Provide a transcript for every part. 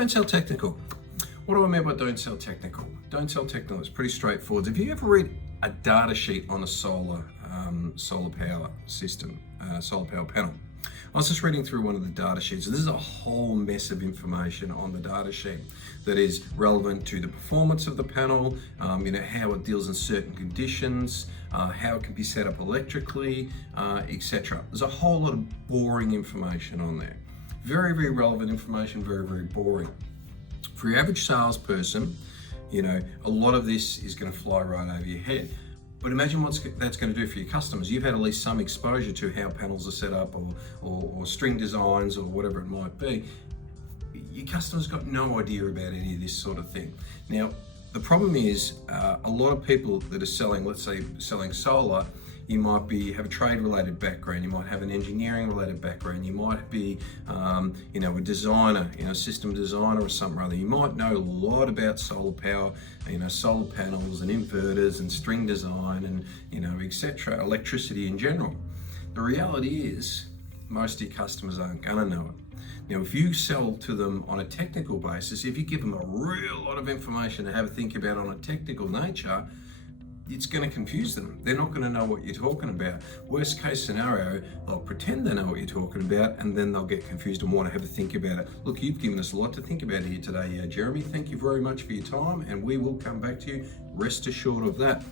Don't sell technical. What do I mean by don't sell technical? Don't sell technical, it's pretty straightforward. If you ever read a data sheet on a solar power system, solar power panel, I was just reading through one of the data sheets. This is a whole mess of information on the data sheet that is relevant to the performance of the panel, how it deals in certain conditions, how it can be set up electrically, etc. There's a whole lot of boring information on there. Very, very relevant information, very, very boring. For your average salesperson, a lot of this is going to fly right over your head. But imagine what that's going to do for your customers. You've had at least some exposure to how panels are set up or string designs or whatever it might be. Your customers got no idea about any of this sort of thing. Now, the problem is a lot of people that are selling, let's say selling solar, you might have a trade-related background, you might have an engineering-related background, you might be, a designer, system designer or something or other. You might know a lot about solar power, solar panels and inverters and string design and, etc., electricity in general. The reality is, most of your customers aren't gonna know it. Now, if you sell to them on a technical basis, if you give them a real lot of information to have a think about on a technical nature, it's going to confuse them. They're not going to know what you're talking about. Worst case scenario, they'll pretend they know what you're talking about and then they'll get confused and want to have a think about it. Look, you've given us a lot to think about here today, Jeremy. Thank you very much for your time and we will come back to you. Rest assured of that.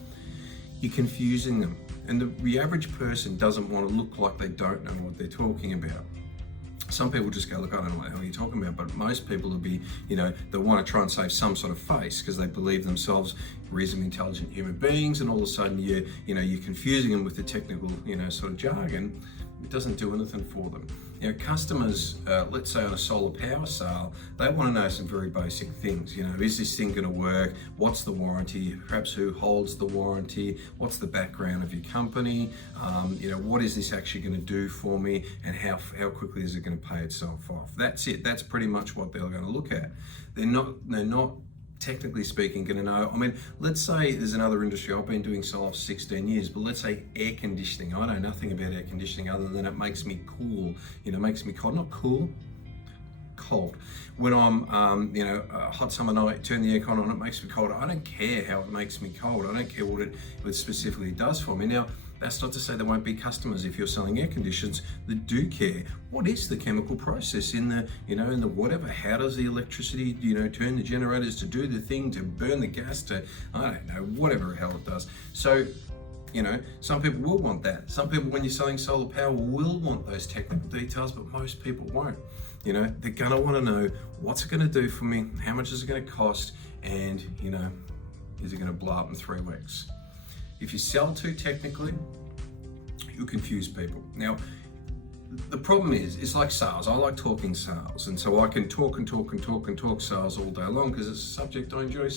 You're confusing them. And the average person doesn't want to look like they don't know what they're talking about. Some people just go, look, I don't know what the hell you're talking about, but most people will be, they want to try and save some sort of face because they believe themselves reasonably intelligent human beings, and all of a sudden you're confusing them with the technical, sort of jargon. It doesn't do anything for them. Customers, let's say on a solar power sale, they want to know some very basic things. Is this thing going to work? What's the warranty? Perhaps who holds the warranty? What's the background of your company? What is this actually going to do for me? And how quickly is it going to pay itself off? That's it. That's pretty much what they're going to look at. They're not technically speaking going to know. Let's say there's another industry. I've been doing solar for 16 years, but let's say air conditioning. I know nothing about air conditioning other than it makes me cool. Makes me cold. Not cool, cold. When I'm, a hot summer night, turn the aircon on, it makes me cold. I don't care how it makes me cold. I don't care what it specifically does for me. Now, that's not to say there won't be customers if you're selling air conditions that do care. What is the chemical process in the whatever? How does the electricity, turn the generators to do the thing, to burn the gas, to, I don't know, whatever the hell it does. So, some people will want that. Some people, when you're selling solar power, will want those technical details, but most people won't. They're gonna wanna know what's it gonna do for me, how much is it gonna cost, and, is it gonna blow up in 3 weeks? If you sell too technically, you'll confuse people. Now, the problem is, it's like sales. I like talking sales, and so I can talk sales all day long because it's a subject I enjoy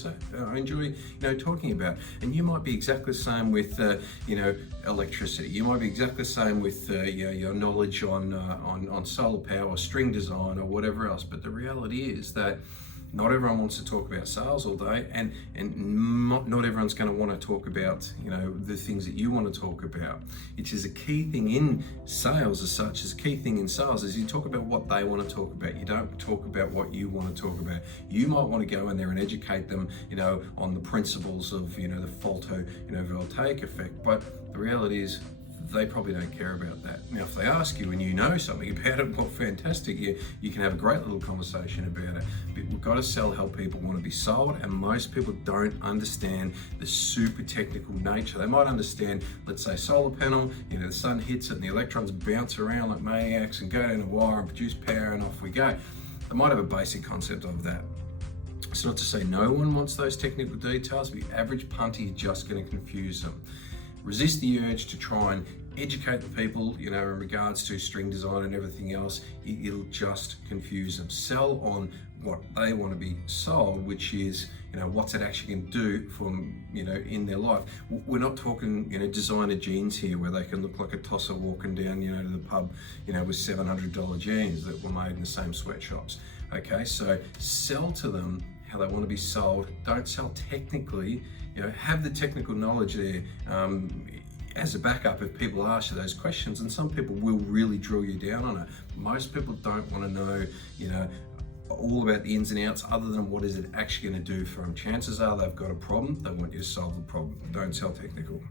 talking about. And you might be exactly the same with electricity. You might be exactly the same with your knowledge on solar power, string design, or whatever else. But the reality is that not everyone wants to talk about sales all day, and not everyone's going to want to talk about the things that you want to talk about. Which is a key thing in sales, as such. Is a key thing in sales is you talk about what they want to talk about. You don't talk about what you want to talk about. You might want to go in there and educate them, on the principles of the voltaic effect. But the reality is, they probably don't care about that. Now, if they ask you and you know something about it, well, fantastic. You can have a great little conversation about it. But we've got to help people want to be sold, and most people don't understand the super technical nature. They might understand, let's say, solar panel, the sun hits it and the electrons bounce around like maniacs and go down a wire and produce power, and off we go. They might have a basic concept of that. It's not to say no one wants those technical details, but the average punter is just going to confuse them. Resist the urge to try and educate the people, in regards to string design and everything else. It'll just confuse them. Sell on what they want to be sold, which is, what's it actually going to do for them, in their life. We're not talking, designer jeans here where they can look like a tosser walking down, to the pub, with $700 jeans that were made in the same sweatshops. Okay, so sell to them how they want to be sold. Don't sell technically. Have the technical knowledge there as a backup if people ask you those questions, and some people will really drill you down on it. Most people don't want to know, all about the ins and outs other than what is it actually going to do for them. Chances are they've got a problem. They want you to solve the problem. Don't sell technical.